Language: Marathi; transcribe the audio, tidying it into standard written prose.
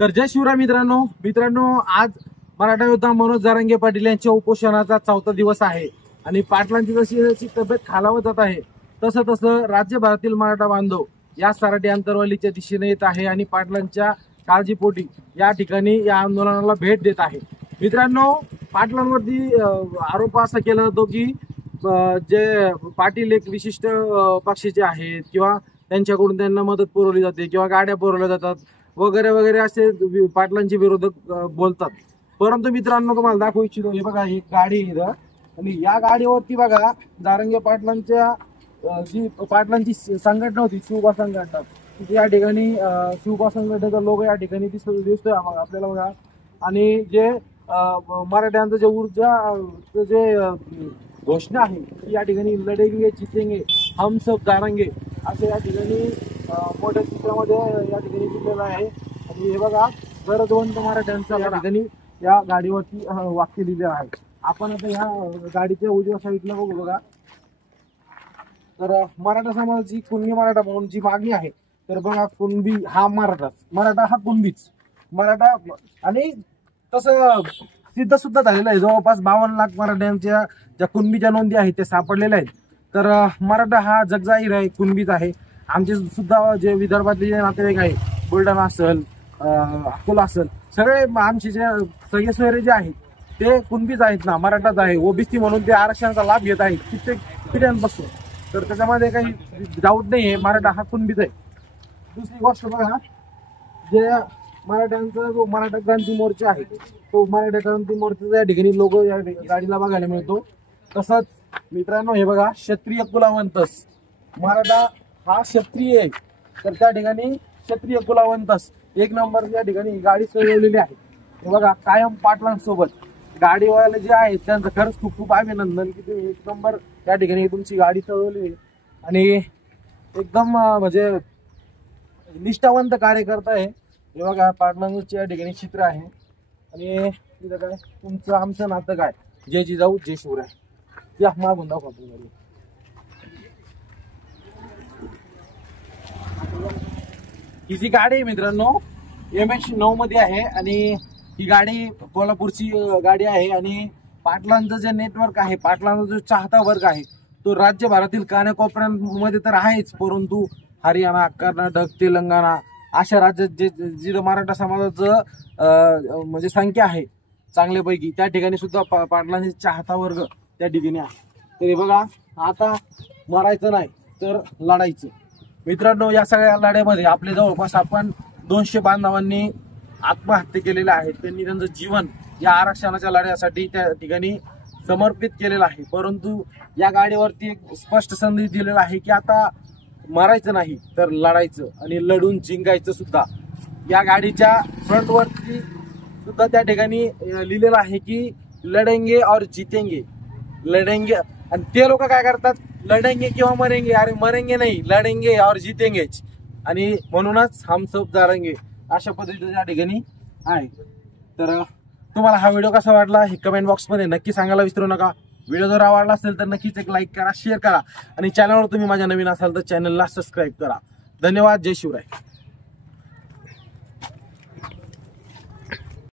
तर जय शिवराय मित्रांनो आज मराठा योद्धा मनोज जरांगे पाटील यांच्या उपोषणाचा 4था दिवस आहे आणि पाटलांची जशी तब्येत खालावत जात आहे तसं राज्यभरातील मराठा बांधव या सराटी अंतरवालीच्या दिशेने येत आहे आणि पाटलांच्या काळजीपोटी या ठिकाणी या आंदोलनाला भेट देत आहे। मित्रांनो, पाटलांवरती आरोप असा केला जातो की जे पाटील एक विशिष्ट पक्षाचे आहेत किंवा त्यांच्याकडून त्यांना मदत पुरवली जाते किंवा गाड्या पुरवल्या जातात वगैरे वगैरे असे पाटलांचे विरोधक बोलतात। परंतु मित्रांनो, तुम्हाला दाखवू इच्छितो, हे बघा ही गाडी इथं आणि या गाडीवरती बघा जरांगे पाटलांच्या जी पाटलांची संघटना होती शिवबा संघटना, या ठिकाणी शिवबा संघटनेचा लोगो या ठिकाणी दिसतोय आपल्याला बघा। आणि जे मराठ्यांचं जे ऊर्जा जे घोषणा आहे या ठिकाणी लढेंगे जीतेंगे हम सब जानेंगे असे या ठिकाणी मोठ्या चित्रामध्ये या ठिकाणी दिलेलं आहे। आणि हे बघा गरजवंत मराठ्यांचा या ठिकाणी या गाडीवरती वाक्य लिहिलेलं आहे। आपण आता या गाडीच्या उजव्या साईडला बघू बघा, तर मराठा समाजाची कुणबी मराठा म्हणून जी मागणी आहे, तर बघा कुणबी हा मराठा हा कुणबीच मराठा, आणि तसं सिद्ध सुद्धा झालेलं आहे। जवळपास 52 लाख मराठ्यांच्या ज्या कुणबीच्या नोंदी आहेत ते सापडलेल्या आहेत। तर मराठा हा जगजाहीर आहे, कुणबीच आहे। आमचे सुद्धा जे विदर्भातले जे नातेवाईक आहे, बुलढाणा असेल अकोला असेल, सगळे आमचे जे सगळे सोयरे जे आहेत ते कुणबीच आहेत ना, मराठाच आहे। ओबीसी म्हणून ते आरक्षणाचा लाभ घेत आहेत कित्येक पिढ्यांपासून, तर त्याच्यामध्ये काही डाऊट नाही आहे, मराठा हा कुणबीच आहे। दुसरी गोष्ट बघा, जे मराठ्यांचा जो मराठा क्रांती मोर्चा आहे तो मराठा क्रांती मोर्चाचा या ठिकाणी लोगो या गाडीला बघायला मिळतो। तसंच मित्रांनो, हे बघा क्षत्रिय कुलावंतस, मराठा हा क्षत्रिय आहे, तर त्या ठिकाणी क्षत्रिय कुलावंतस 1 नंबर या ठिकाणी गाडी सजवलेली आहे। हे बघा कायम पाटलांसोबत गाडीवाले जे आहेत त्यांचं खरंच खूप खूप अभिनंदन की तुम्ही 1 नंबर या ठिकाणी तुमची गाडी सजवली आणि एकदम म्हणजे निष्ठावंत कार्यकर्ता आहे। हे बघा पाटलांचे या ठिकाणी चित्र आहे आणि तिथं काय तुमचं आमचं नातं काय, जय जिजाऊ जय शिवराय, या मागून दाखवा गाडी। ही जी गाडी आहे मित्रांनो MH9 मध्ये आहे आणि ही गाडी कोल्हापूरची गाडी आहे आणि पाटलांचं जे नेटवर्क आहे, पाटलांचा जो चाहता वर्ग आहे तो राज्यभरातील कानाकोपऱ्यांमध्ये तर आहेच, परंतु हरियाणा, कर्नाटक, तेलंगणा अशा राज्यात जे जिथं मराठा समाजाचं म्हणजे संख्या आहे चांगल्यापैकी, त्या ठिकाणी सुद्धा पाटलांचे चाहता वर्ग त्या ठिकाणी आहे। तरी बघा, आता मरायचं नाही तर लढायचं। मित्रांनो, या सगळ्या लढ्यामध्ये आपले जवळपास आपण 200 बांधवांनी आत्महत्या केलेल्या आहेत। त्यांनी त्यांचं जीवन या आरक्षणाच्या लढ्यासाठी त्या ठिकाणी समर्पित केलेलं आहे। परंतु या गाडीवरती एक स्पष्ट संदेश दिलेला आहे की आता मरायचं नाही तर लढायचं आणि लढून जिंकायचं सुद्धा। या गाडीच्या फ्रंटवरती सुद्धा त्या ठिकाणी लिहिलेलं आहे की लढेंगे और जीतेंगे, लढेंगे। आणि ते लोक काय करतात, लढेंगे किंवा मरेंगे, अरे मरेंगे नाही, लढेंगे और जीतेंगेच, आणि म्हणूनच हम सब जानेंगे अशा पद्धतीच्या त्या ठिकाणी आहे। तर तुम्हाला हा व्हिडिओ कसा वाटला हे कमेंट बॉक्समध्ये नक्की सांगायला विसरू नका। व्हिडिओ जर आवडला असेल तर नक्कीच एक लाईक करा, शेअर करा आणि चॅनलवर तुम्ही माझ्या नवीन असाल तर चॅनलला सबस्क्राईब करा। धन्यवाद, जय शिवराय।